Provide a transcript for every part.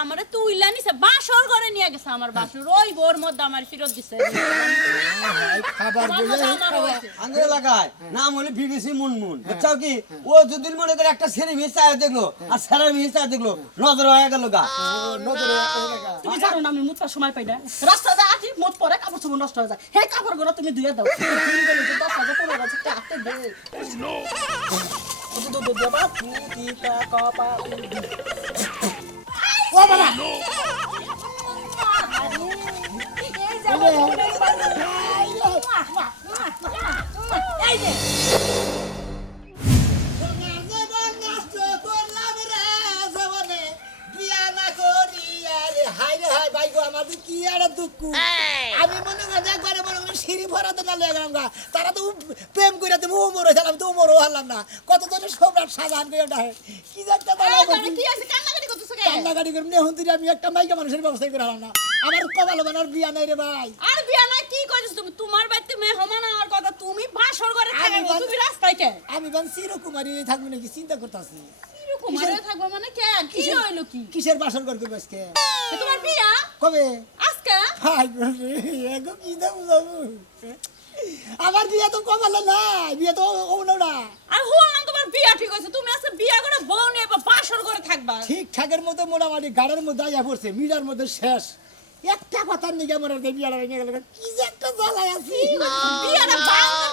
আমারে তুইলা নিছে বাসর ঘরে নিয়ে গেছে আমার বাসুর ওই বোর মধ্যে আমার ফিরত দিছে খাবার দিলে আঙ্গুল এলাকায় নাম হলো বিবিসি মুনমুন বুঝছো কি ও যদি মনে করে একটা ছেলে মেয়ে চায় দেখলো আর ছেলে মেয়ে চায় দেখলো নজর হয়ে গেল গা তুমি জানো না আমি মুতবার সময় পাই না রাস্তাতে আছি মুত পরে কাপড় চোপড় নষ্ট হয়ে যায় হে কাপড়গুলো তুমি ধুয়ে দাও 10,000 15,000 টাকা দে ও বাবা এই যে আমি মনে করি একবারে মনে করি সিঁড়ি ভরাতে না লেগলাম গা তারা তো প্রেম করে তুমি উমর হয়েছিলাম তো উমরও হলাম না কত জনের সম্রাট সাজান করে ওটা কি দেখতে কি আছে কান্নাকাটি করতেছ কেন কান্নাকাটি করে নেহন তুই আমি একটা মাইকা মানুষের ব্যবস্থা করে হলাম না আমার কপাল বানার বিয়া নাই রে ভাই আর বিয়া না কি কইছিস তুমি তোমার বাড়িতে মেহমান আর কথা তুমি বাসর ঘরে থাকো তুমি রাস্তায় কে আমি বান চিরকুমারী থাকবো নাকি চিন্তা করতেছি কুমারে থাকবো মানে কেন কি হইলো কি কিসের বাসর করবে আজকে তোমার বিয়া কবে আজকে ভাই এগো কি দেবো যাবো আমার বিয়ে তো কমালো না বিয়ে তো হলো না আর হলাম তোমার বিয়া ঠিক আছে তুমি আজকে বিয়া করে বউ নিয়ে বাসর ঘরে থাকবা ঠিকঠাকের মতো মোটামুটি গাড়ির মধ্যে আইয়া পড়ছে মিটার মধ্যে শেষ একটা কথার নিকে আমার বিয়াটা ভেঙে গেল কি যে একটা জ্বালায় আছি বিয়াটা বাংলা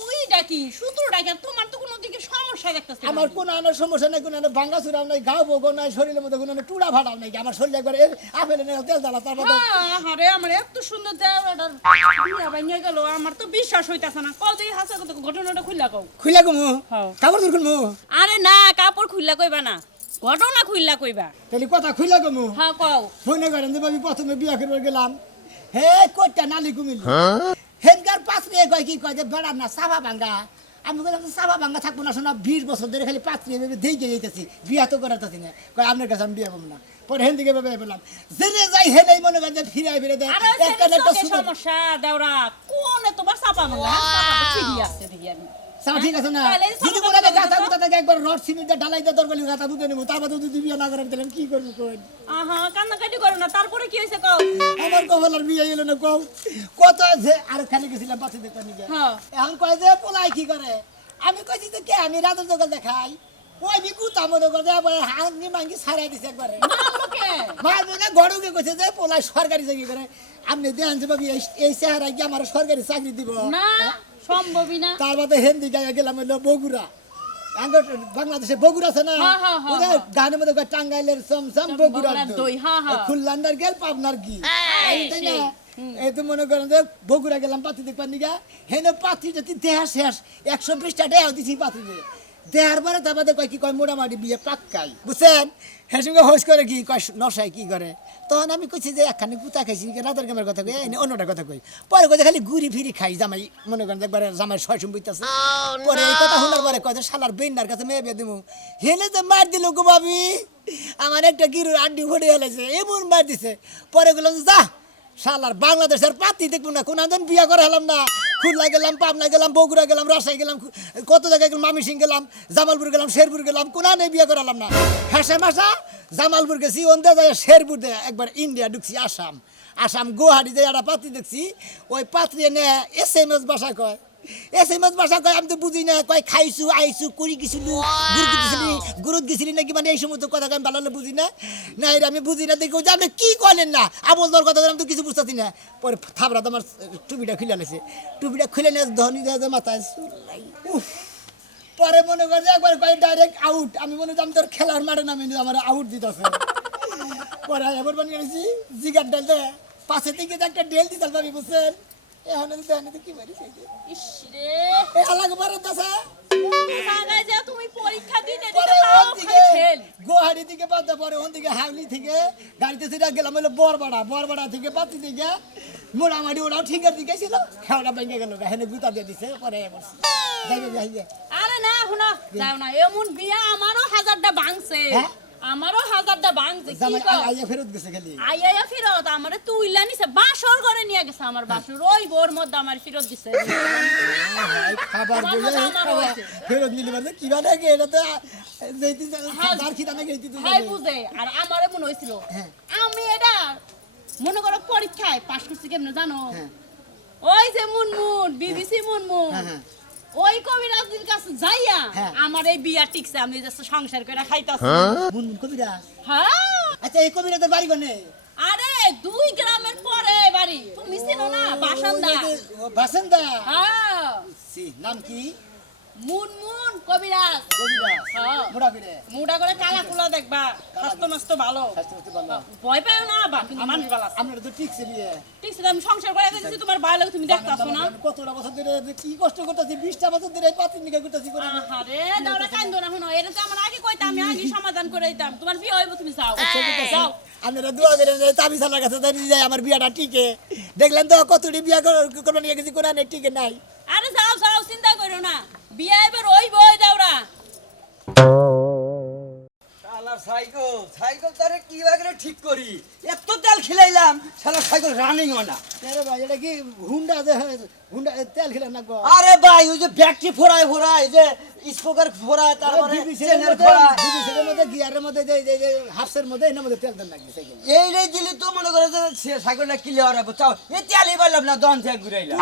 ওই ডাকি সূত্র ডাকি তোমার তো কোনো দিকে সমস্যা দেখতেছে আমার কোনো আনার সমস্যা নাই কোনো আনার ভাঙ্গা চুরাও নাই গাও বগো নাই শরীরের মধ্যে কোনো টুড়া ফাটাও নাই আমার শরীর একবার আপেলে নেই তেল জ্বালা তারপর আরে আমার এত সুন্দর দেওয়াটার বিয়া ভাঙে গেল আমার তো বিশ্বাস হইতাছে না কল দেখি হাসা কত ঘটনাটা খুললা কও খুইলা কমু হ্যাঁ। কাপড় ধর কমু আরে না কাপড় খুললা কইবা না ঘটনা খুললা কইবা তাহলে কথা খুইলা কমু হ্যাঁ কও মনে করেন যে আমি প্রথমে বিয়া করবার গেলাম হে কোটটা নালি কুমিল হেনকার পাশ নিয়ে কয় কি কয় যে বেড়ার না সাবা ভাঙ্গা আমি বললাম সাবা ভাঙ্গা থাকবো না শোনা 20 বছর ধরে খালি পাঁচ নিয়ে দেখে যেতেছি বিয়া তো করাতেছি না কয় আপনার কাছে আমি বিয়া পাবো না পরে হেন দিকে ভেবে বললাম জেনে যাই হেলেই মনে করেন যে ফিরাই ফিরে দেয় আরে একটা না একটা সুন্দর সমস্যা দেওরা কোনে তোমার চাপা মাঙ্গা ঠিকই আছে দেখি আমি সাবা ঠিক আছে না তাহলে যদি সাবা বলে ভাঙ্গা গাথা গুতা থেকে একবার রড সিমেন্ট ঢালাই দিয়ে দরকার গাথা বুঝে নেবো তারপর যদি বিয়া না করেন তাহলে কি করবো কই আহা কান্নাকাটি করো না তারপরে কি হইছে কও আমার কবলার বিয়ে এলো না কও কত যে আর খালি গেছিলাম পাশে দেখতে নিয়ে হ্যাঁ এখন কয় যে পোলাই কি করে আমি কইছি যে কে আমি রাতের দোকান দেখাই ওই বিকু তামনে করে আবার হাঙ্গি মাঙ্গি ছাড়াই দিছে একবারে মামলোকে মারবে না গড়ুকে কইছে যে পোলাই সরকারি চাকরি করে আপনি দেন যে বাবু এই চেহারা কি আমার সরকারি চাকরি দিব না সম্ভবই না তার বাদে হিন্দি গায়ে গেলাম হলো বগুড়া বাংলাদেশে বগুড়া আছে না হ্যাঁ, হ্যাঁ, হ্যাঁ, ওদের গানের মধ্যে কয় টাঙ্গাইলের সমসম বগুড়ার বগুড়ার দই, দই হ্যাঁ, হ্যাঁ। খুলনান্ডার গেল পাবনার ঘি এই, তাই না সেই, এই তো মনে করেন যে বগুড়া গেলাম পাতি দেখবার নিগা হেন পাতি যদি দেহা শেষ 120টা দেহা দিছি পাতি দিয়ে দেহার পরে তার বাদে কয় কি কয় মোটামুটি বিয়ে পাক্কাই বুঝছেন হের সঙ্গে হোস করে কি কয় নশায় কি করে তখন আমি কইছি যে একখানে গুতা খাইছি রাতের কামের কথা কই অন্যটা কথা কই পরে কই খালি ঘুরি ফিরি খাই জামাই মনে করেন একবার জামাই ছয় সম্পত্তি পরে এই কথা শোনার পরে কয় যে শালার বেন্নার কাছে মেয়ে বিয়ে দেবো হেলে যে মার দিল গো ভাবি আমার একটা গিরুর আড্ডি ফটে হেলেছে এমন মার দিছে পরে গেলাম যা শালার বাংলাদেশের পাতি দেখবো না কোন আন্দোলন বিয়া করে হেলাম না খুলনা গেলাম পাবনা গেলাম বগুড়া গেলাম রাজশাহী গেলাম কত জায়গায় গেলাম মামিসিং গেলাম জামালপুর গেলাম শেরপুর গেলাম কোনা নেই বিয়ে করালাম না হেসে মাসা জামালপুর গেছি ওন্দে যায় শেরপুর দে একবার ইন্ডিয়া ঢুকছি আসাম আসাম গুয়াহাটি যে একটা পাত্রী দেখছি ওই পাত্রী এনে SMS ভাষা কয় SMS ভাষা কয় আমি তো বুঝি না কয় খাইছু আইছু করি গেছিলু গুরুত গেছিলি নাকি মানে এই সমস্ত কথা আমি ভালো বুঝি না না এটা আমি বুঝি না দেখি যে আপনি কি করেন না আবল দর কথা আমি তো কিছু বুঝতেছি না পরে থাবরা তো আমার টুপিটা খুলে আনেছে টুপিটা খুলে নিয়ে ধনী দেওয়া মাথায় পরে মনে করে যে একবার কয় ডাইরেক্ট আউট আমি মনে করি আমি তোর খেলার মাঠে নামি আমার আউট দিতেছে পরে এবার বানিয়ে গেছি জিগার ডাল পাশে থেকে একটা ডেল দিতাম ভাবি বুঝছেন এখন দেখেন কি মারি ইস রে এ আলাগ মারত আছে সাগায় যে তুমি পরীক্ষা দিতে পরে দিতে তাও ওন খালি দিকে ফেল গুয়াহাটি থেকে বাদ পরে ওন দিকে হাওলি থেকে গাড়িতে সেটা গেলাম হলো বরবাড়া থেকে পাতি থেকে মোড়ামাড়ি ওরাও ঠিকার দিকে ছিল খেওড়া ভেঙে গেল হেনে গুতা দিয়ে দিছে পরে বসে যাইবে যাইবে আরে না শোনো যাও না এমন বিয়া আমারও হাজারটা ভাঙছে হ্যাঁ? আমারও হাজারটা ভাঙছে কি জামাই কও? আইয়া ফেরত গেছে খালি আইয়া ফিরত আমারে তুইলা নিছে বাসর করে নিয়ে গেছে আমার বাসর ওই বোর মধ্যে আমার ফিরত দিছে খাবার আমার বলে মতো আমারও খাবার হয়েছে। ফেরত নিলে মানে কি বানা গে এটা তো যেইতি তার খিদা না গেইতি তো হাই বুঝে আর আমারে মনে হইছিল হ্যাঁ। আমি এটা মনে করো পরীক্ষায় পাশ করছি কেমনে জানো হ্যাঁ। ওই যে মুনমুন বিবিসি মুনমুন হ্যাঁ, হ্যাঁ। ওই কবিরাজের কাছে যাইয়া হ্যাঁ। আমার এই বিয়া টিকছে আমি যে সংসার করে খাইতাছি মুনমুন কবিরা হ্যাঁ আচ্ছা এই কবিরাদের বাড়ি কোনে আরে 2 গ্রামের পরে বাড়ি তুমি চিনো না বাসান্দা বাসন্দা হ্যাঁ সি নাম কি মুনমুন কবিরাজ কবিরা হ্যাঁ মোড়া করে মুডা করে কালা কুলা দেখবা স্বাস্থ্য মাস্ত ভালো স্বাস্থ্য মতো ভালো ভয় পাও না বা কিন্তু মানুষ ভালো আছে আমরা তো ঠিক ছিল ঠিক আছে আমি সংসার করে দিয়েছি তোমার ভালো লাগে তুমি দেখতাছো না কতটা বছর ধরে কি কষ্ট করতেছি 20টা বছর ধরে এই পাতির নিকা করতেছি করে আহারে দাওরা কান্দো না শুনো এটা তো আমার আগে কইতাম আমি আগে সমাধান করে দিতাম তোমার বিয়ে হইব তুমি যাও যাও আপনারা দোয়া করেন যে তাবিজালার কাছে দাঁড়িয়ে যায় আমার বিয়াটা টিকে দেখলেন তো কতটি বিয়া করবার নিয়ে গেছি কোরআনে টিকে নাই আরে যাও যাও চিন্তা করো না বিয়ে এবার হইবই দাওরা শালা সাইকেল তারে কি করে ঠিক করি এত তেল খিলাইলাম শালা সাইকেল রানিং হয় না আরে ভাই এটা কি হুন্ডা যে হুন্ডা তেল খেলে নাকবো আরে ভাই ওই যে ব্যাটারি ফোড়ায় যে স্পোকার ফোড়ায় তারপরে চেনের ফোড়ায় বিবিসির মধ্যে গিয়ারের মধ্যে যে হাফসের মধ্যে এর মধ্যে তেল দেন নাকি সাইকেল এই রে দিলি তো মনে করে যে সাইকেলটা ক্লিয়ার হবে চাও এই তেলই পাইলাম না দন থেকে ঘুরাইলাম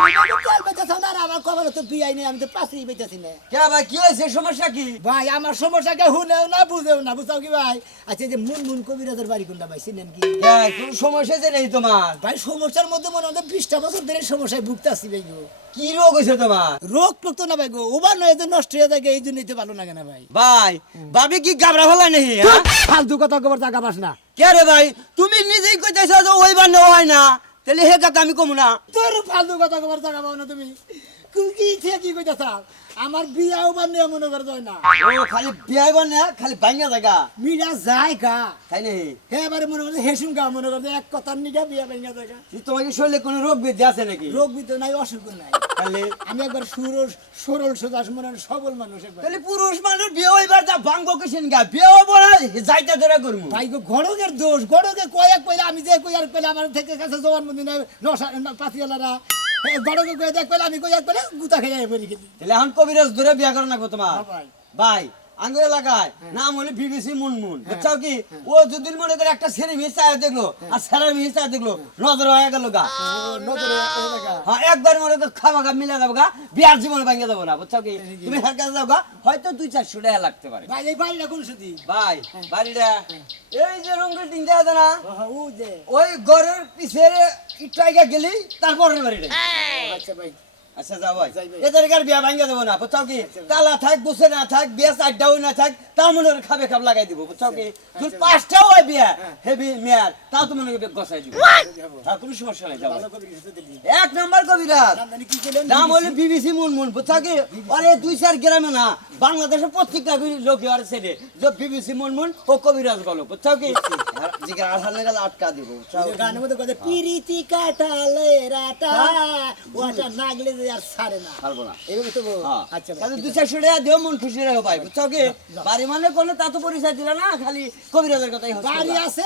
তেল বেচাছ না আর আমার কপালে তো বিয়াই নেই আমি তো পাশেই বেচাছি না কে ভাই কি হয়েছে সমস্যা কি ভাই আমার সমস্যাকে হুনেও না বুঝেও না বুঝাও কি ভাই আচ্ছা এই যে মুনমুন কবিরাজের বাড়ি কোনটা ভাই চিনেন কি কোন সমস্যা যে নেই তোমার ভাই সমস্যার মধ্যে মনে হয় 20টা বছর ধরে সমস্যায় ভুগতাছি ভাই গো কি রোগ হয়েছে তোমার রোগ টোক তো না ভাই গো ওবার নয় যে নষ্ট হয়ে থাকে এই জন্যই তো ভালো লাগে না ভাই ভাই ভাবি কি গাবরা ফেলা নেই হ্যাঁ ফালতু কথা কবার জায়গা পাস না কে রে ভাই তুমি নিজেই কইতেছ যে ওই বান্নে হয় না তাহলে হে কথা আমি কমু না তোর ফালতু কথা কবার জায়গা পাও না তুমি কি কি কইতাছ আমার বিয়াও বানিয়ে মনে করে যায় না ও খালি বিয়াই বান্নে খালি ভাঙা জায়গা মিরা যায় গা তাই নেই হে এবারে মনে করে হেসুম গা মনে করে এক কথার নিগা বিয়া ভাঙা জায়গা তোমাকে শরীরে কোনো রোগ ব্যাধি আছে নাকি রোগ বিত নাই অসুখ নাই তাহলে আমি একবার সরল সোজা মনে হয় সবল মানুষ একবার তাহলে পুরুষ মানুষ বিয়ে হইবার যা ভাঙ্গ কিসেন গা বিয়ে হবো না যাইতে ধরে করমু ভাই গো গড়কের দোষ গড়কে কয়েক কইলে আমি যে কই আর কইলে আমার থেকে কাছে জবান মন্দির রসা পাতিয়ালারা গড়কে কয়ে দেখ কইলে আমি কই এক কইলে গুতা খেয়ে পড়ি গেছি তাহলে এখন কবিরাজ ধরে বিয়া করে নাকো তোমার ভাই ভাই আঙ্গুল এলাকায় নাম হলো বিবিসি মুনমুন বুঝছো কি ও যদি মনে করে একটা ছেলে মেয়ে চায় দেখলো আর ছেলে মেয়ে চায় দেখলো নজর হয়ে গেল গা নজরে হ্যাঁ একবার মনে করে খাওয়া গা মিলে যাবো গা বিয়ার জীবনে ভেঙে যাবো না বুঝছো কি তুমি হের কাছে যাও গা হয়তো 2-400 টাকা লাগতে পারে ভাই এই বাড়িটা কোন সুদি ভাই বাড়িটা এই যে রঙের টিন দেওয়া না ও যে ওই ঘরের পিছে একটু আগে গেলি তারপরের বাড়িটা আচ্ছা ভাই আচ্ছা যাও ভাই যাই ভাই। এদের কার বিয়া ভাঙিয়ে দেবো না বুঝছো কি তালা থাক বসে না থাক বিয়া চারটাও না থাক তাও মনে করে খাবে খাব লাগাই দিব বুঝছো কি তুই 5টাও হয় বিয়া হেভি মেয়ার তাও তো মনে করে গসাই দিব তার কোনো সমস্যা নাই যাও ভালো করে কিছু দিলি এক নাম্বার কবিরাজ জানি কি কইলেন নাম হলো বিবিসি মুনমুন বুঝছো কি আরে 2-4 গ্রামে না বাংলাদেশের প্রত্যেকটা লোক আর ছেড়ে যে বিবিসি মুনমুন ও কবিরাজ বলো বুঝছো কি জিগার আসালে গেলে আটকা দিব বুঝছো গানের মধ্যে কথা পিরিতি কাটালে রাটা ওটা নাগলে যে আর ছাড়ে না পারবো না এইভাবে তো হ্যাঁ। আচ্ছা ভাই। তাহলে 2-400 টাকা দিও মন খুশি রাখো ভাই বুঝছো কি বাড়ি মানে কোনো তা তো পরিচয় দিলা না খালি কবিরাজের কথাই হচ্ছে বাড়ি আছে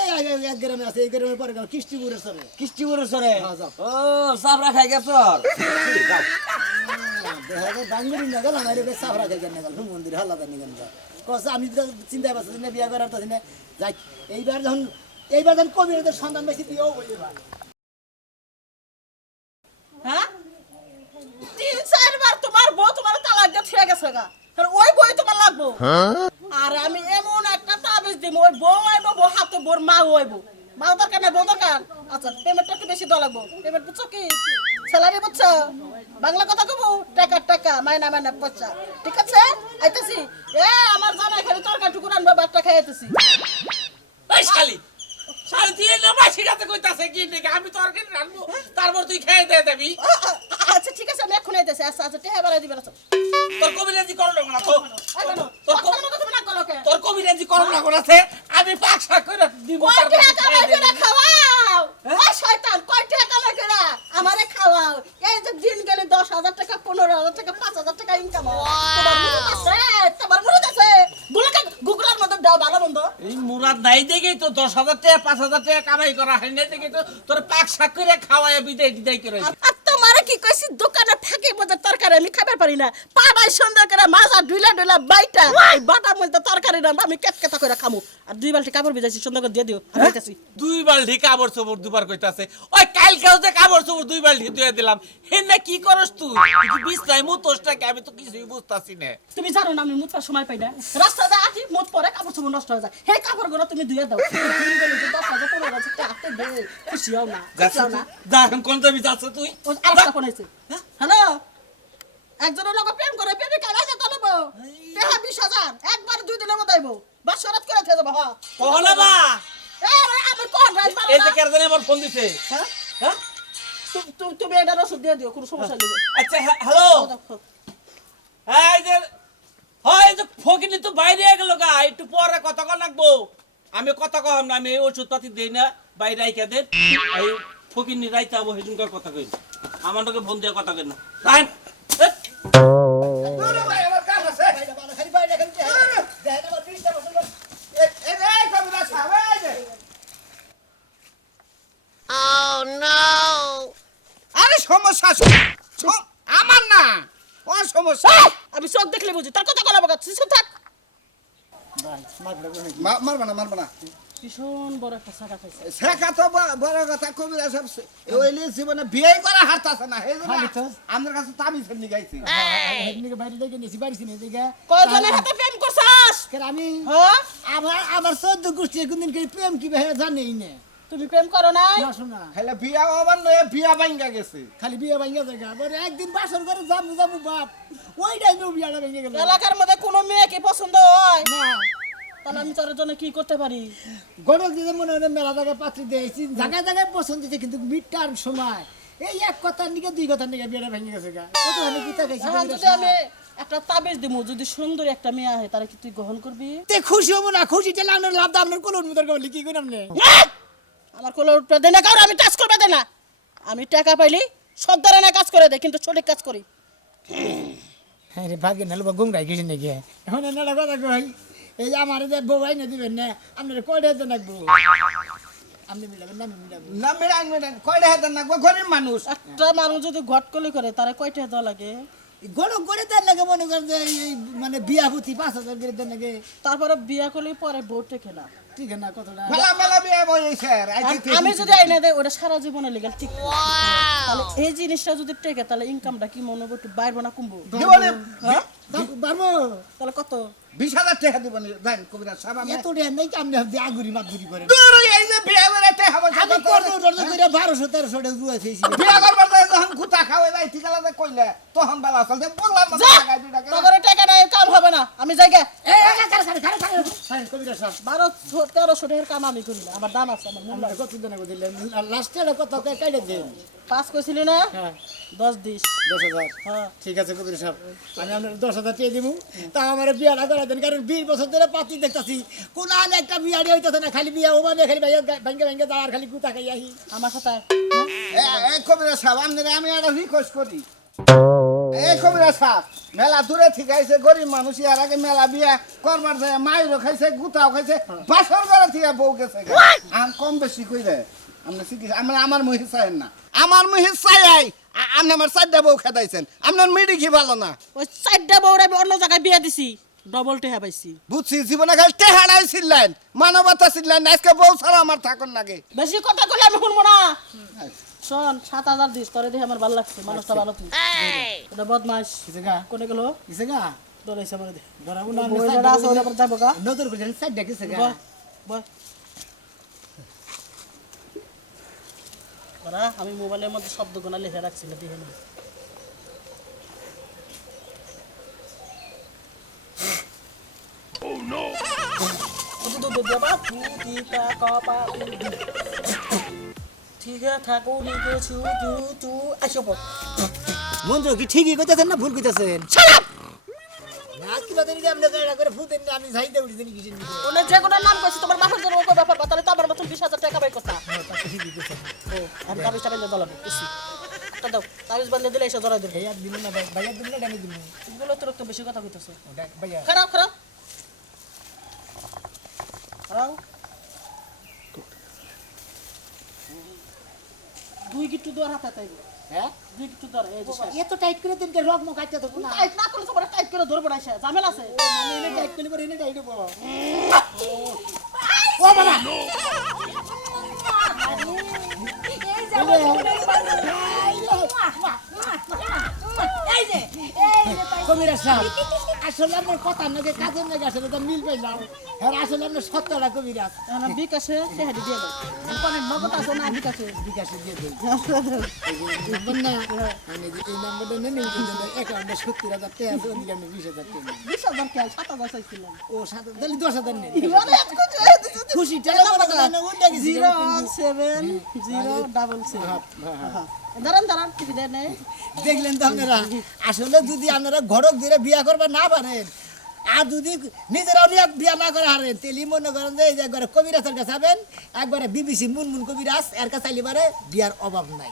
এক গ্রামে আছে এই গ্রামের পরে গেল কৃষ্টিপুরের সরে কিস্তিপুরে সরে হ্যাঁ, যাও। ও সাবরা খাই গেছ বাঙ্গুরি না গেল আমার বেশ সাফরা খাই গেল গেল মন্দির হাল্লা দানি গেল কস আমি তো চিন্তা পাচ্ছি না বিয়া করার তাছি না যাই এইবার যখন কবিরাজের সন্তান বেশি দিয়েও বলি ভাই হ্যাঁ 3-4 বার তোমার বউ তোমার তালাক দিয়ে ছিড়ে গেছে গা আর ওই বই তোমার লাগবো আর আমি এমন একটা তাবিজ দিব ওই বউ আইব বউ হাতে বোর মা হইব মা দরকার নাই বউ দরকার আচ্ছা পেমেন্টটা একটু বেশি দেওয়া লাগবো পেমেন্ট বুঝছো কি স্যালারি বুঝছো বাংলা কথা কব টাকা মাইনা পয়সা ঠিক আছে আইতাছি আমার জামাই খালি তরকারি টুকুর আনবো বাটটা খাইতেছি এই শালি শালি তুই না মাসি কাছে কইতাছে কি নাকি আমি তোর কে রাখবো তারপর তুই খেয়ে দিয়ে দেবি আচ্ছা ঠিক আছে আমি এখন আইতাছি আচ্ছা টেহা বেলা দিবেন আচ্ছা তোর কবিরাজি করলো না তো তোর কথা তুমি না করো কে তোর কবিরাজি করলো না আছে আমি পাকশা করে দিব কয় টাকা কামাই করে খাওয়াও ওই শয়তান কয় টাকা কামাই করে আমারে খাওয়াও এই যে দিন গেলে 10,000 টাকা 15,000 টাকা 5,000 টাকা ইনকাম তোমার মুরুদ আছে বলে গুগলের মধ্যে দাও ভালো বন্ধ এই মুরা 10,000 টাকা 5,000 টাকা কামাই করা হয় না দেখে তো তোর পাক শাক করে খাওয়ায় বিদায় করে আর তোমার কি কইছি দোকানে ফাঁকে মধ্যে তরকারি আমি খাবার পারি না পাড়াই সুন্দর করে মাছ আর ঢুলা বাইটা এই বাটার মধ্যে তরকারি না আমি কেটকেটা করে খামু আর 2 বালতি কাপড় ভিজাইছি সুন্দর করে দিয়ে দিও আমি যাইতাছি 2 বালতি কাপড় চোপড় দুবার কইতাছে ওই কালকেও যে কাপড় চোপড় 2 বালতি ধুয়ে দিলাম হেন কি করস তুই বিছনায় মুতোসটা কি আমি তো কিছুই বুঝতাছি না তুমি জানো না আমি মুতবার সময় পাই না রাস্তাতে আছি মুত পরে কাপড় চোপড় নষ্ট হয়ে যায় হে কাপড়গুলো তুমি ধুয়ে দাও 10,000 টাকা হাতে দে খুশি হও না যাচ্ছে না যা এখন কোন যাবি যাচ্ছে তুই ওই আরেকটা ফোন আইছে হ্যালো একজনের লোক প্রেম করে প্রেমে কাগজ তোলবো টাকা 20,000 একবার 2 দিনের মধ্যে আইবো বাসরাত করে থেকে যাবো হ্যাঁ কহনা বা আমি কোন রাত এই যে কেরজনে আমার ফোন দিছে হ্যাঁ হ্যাঁ তুমি এটা ওষুধ দিয়ে দিও কোনো সমস্যা নেই আচ্ছা হ্যালো এই যে হয় যে ফকিনি তো বাইরে গেল গা একটু পরে কথা কন লাগবো আমি কথা কম না আমি এই ওষুধ পাতি দেই না বাইরে রাইখা দেন এই ফকিনি রাইতে আবো হেজুনকার কথা কই আমার লোকে ফোন দিয়ে কথা কই না রাইন খালি বাইরে খালি দেখেন আমার 20টা বছর আরে সমস্যা আমার না ও সমস্যা আমি চোখ দেখলে বুঝি তোর কথা বলা শিশু থাক মারবা না ভীষণ বড় একটা ছাকা খাইছে শেখা তো বড় কথা কবিরা সব ওইলে জীবনে বিয়ে করা হারতাছে না এই আমাদের কাছে তাবিজ ফেলনি গাইছি হেডনিকে বাইরে দেখে নিছি বাড়িছি না দেখে কয়জনের হাতে প্রেম করছাস আমি হ্যাঁ আমার 14 গোষ্ঠী কোনদিন কি প্রেম কি ভাই জানেই না তুমি প্রেম করো নাই না শোনা হেলে বিয়া হবার নয় বিয়া ভাঙ্গা গেছে খালি বিয়ে ভাঙ্গা জায়গা পরে একদিন বাসর করে যাবো বাপ ওই টাইমে বিয়াটা ভেঙে গেল এলাকার মধ্যে কোনো মেয়ে কি পছন্দ হয় না তাহলে আমি তোর জন্য কি করতে পারি গরম দিতে মনে হয় মেলা জায়গায় পাত্রী দিয়েছি জায়গায় জায়গায় পছন্দ দিতে কিন্তু মিটটার সময় এই এক কথার নিকে 2 কথার নিকে বিয়েটা ভেঙে গেছে গা কত আমি পিতা খাইছি এখন যদি আমি একটা তাবিজ দিমু যদি সুন্দর একটা মেয়ে আহে তারে কি তুই গ্রহণ করবি তে খুশি হবো না খুশি চলে আপনার লাভ আপনার কোন মুদর কবলি কি করি আপনি আমার কোলে উঠতে দে না কারণ আমি টাচ করবে দে না আমি টাকা পাইলি সব ধরনের কাজ করে দে কিন্তু সঠিক কাজ করি হ্যাঁ রে ভাগ্য নাহলে বা গুমরাই কিছু নাকি এখন এনারা কথা কই এই যে আমার যে বউ আইনে দিবেন না আপনারা কয়টা দেন রাখবো আপনি মিলাবেন না আমি মিলাবো না মেরান কয়টা হাজার না গরিব মানুষ একটা মানুষ যদি ঘটকলি করে তারে কয়টা দেওয়া লাগে গরম করে দেন লাগে মনে করেন যে এই মানে বিয়া পুঁতি 5,000 করে দেন লাগে তারপরে বিয়া করলে পরে বউ টেকে না ঠিক আছে না কতটা মেলা বিয়া বইছে আর আমি যদি আইনা দেয় ওটা সারা জীবনে লিগাল ঠিক তাহলে এই জিনিসটা যদি টেকে তাহলে ইনকামটা কি মনে হবে একটু বাইরবো না কমবো জীবনে হ্যাঁ বারবো তাহলে কত 20,000 টাকা দিব জান কবিরা সাহেব আমি এত টাকা নাই আপনি আগুরি মাগুরি করেন দূর এই যে বিয়া করে টাকা আমি করতে করতে করে 1200-1300 টাকা জুয়া খেয়েছি বিয়া করবার যখন কুতা খাওয়াই যাই ঠিক আছে কইলে তখন বেলা চলতে বললাম না টাকা 2 টাকা তোর টাকা নাই কাম হবে না আমি যাইগা এই খারে কবিরা সাহেব 1200-1300 টাকার কাম আমি করি না আমার দাম আছে আমার মূল্য আমরা কত দিন দিলেন লাস্টে কত কাইটে দেন 5 কইছিলি না হ্যাঁ 10 দিস 10,000 হ্যাঁ ঠিক আছে কবির সাহেব আমি আপনার 10,000 টাকা দিব তা আমার বিয়াটা করে দেন কারণ 20 বছর ধরে পাতি দেখতাছি কোন আন একটা বিয়া হইতাছে না খালি বিয়া ওবানে খালি ভাঙ্গে যাওয়ার খালি গুতা খাই আহি আমার সাথে এই কবিরা সাহেব আমি একটা রিকোয়েস্ট করি এই কবিরা সাহেব মেলা দূরে থেকে আইছে গরিব মানুষ এর আগে মেলা বিয়া করবার যায় মাইরও খাইছে গুতাও খাইছে বাসর ঘরে থেকে বউ গেছে আম কম বেশি কইরে আমরা শিখিস আমার মুহি চাইন না আমার মুহি চাই আপনি আমার 4টা বউ খেদাইছেন আপনার মেডি কি ভালো না ওই 4টা বউরা আমি অন্য জায়গায় বিয়া দিছি ডবল টেহা পাইছি বুঝছি জীবনে খালি টেহাড়াই ছিলেন মানবতা ছিলেন আজকে বউ ছাড়া আমার থাকুন নাকি বেশি কথা কইলে আমি শুনবো না শোন 7,000 দিস তোরে দেখে আমার ভালো লাগছে মানুষটা ভালো তুই এটা বদমাইশ কিছে গা কোনে গেল কিছে গা দরাইছে আমারে দে ধরা বউরা আছে ওরে পর যাবো গা নতুন করে সাইড কিছে গা বয় বয় ওরা আমি মোবাইলের মধ্যে শব্দ গোনা লিখে রাখছিল দেখে নে ঠিক আছে থাকো লিখে চু আসো পর মন্ত্র কি ঠিকই কইতাছেন না ভুল কইতাছেন না কি বাদে নি আপনি গাড়া করে ফুতেন না আমি যাইতে উঠি নি কিছেন ওনে যে কোন নাম কইছে তোমার বাপের জন্য কই ব্যাপার তাহলে তো আমার মতন 20,000 টাকা বাই কথা ও আমি তাবিজ টাবিজ দলাবো বুঝছি তা দাও তাবিজ বান্ধে দিলে এসে ধরা দিবে ভাইয়া দিন না ভাইয়া দিন না ডানি দিন এগুলো তো রক্ত বেশি কথা কইতাছে ভাইয়া খারাপ খারাপ খারাপ দুই গিট্টু দোয়ার হাতে তাইব হ্যাঁ দুই গিট্টু দোয়ার এই যে শেষ। এত টাইট করে দিন রক মুখ কাটতে দেবো না টাইট না করলে তোমার টাইট করে ধরবো না সে ঝামেলা আছে মানে এনে টাইট করলে পরে এনে টাইট দেবো ও বাবা এই যে আমার বোনের বান্ধবী। এই যে পাইছি। কবিরা সাহেব আসলে আপনার কথা নাকি কাজের নাকি আসলে তো মিল পাইলাম হ্যাঁ আসলে আপনার সত্যটা কবিরাজ এখন বিকাশে সে হাঁটি দিয়ে দেয় কোন নগদ আছে না বিকাশে বিকাশে দিয়ে দিই নাম্বার না আমি যে এই নাম্বারটা নেই অ্যাকাউন্টে 70,000 টাকা আছে ওদিকে আমি 20,000 টাকা নিই। 20,000 কে 7,000 চাইছিলাম ও 7,000 10,000 নেই মানে এত কিছু খুশি টাকা না ওটা গেছি 07077 দাঁড়ান দাঁড়ান টিভি দেয় নাই দেখলেন তো আপনারা আসলে যদি আপনারা ঘরক দিয়ে বিয়া করবা না পারেন আর যদি নিজেরাও নিয়ে বিয়া না করে হারেন তেলি মনে করেন যে এই যে একবারে কবিরাজের কাছে যাবেন একবারে বিবিসি মুনমুন কবিরাজ এর কাছে চাইলে পারে বিয়ার অভাব নাই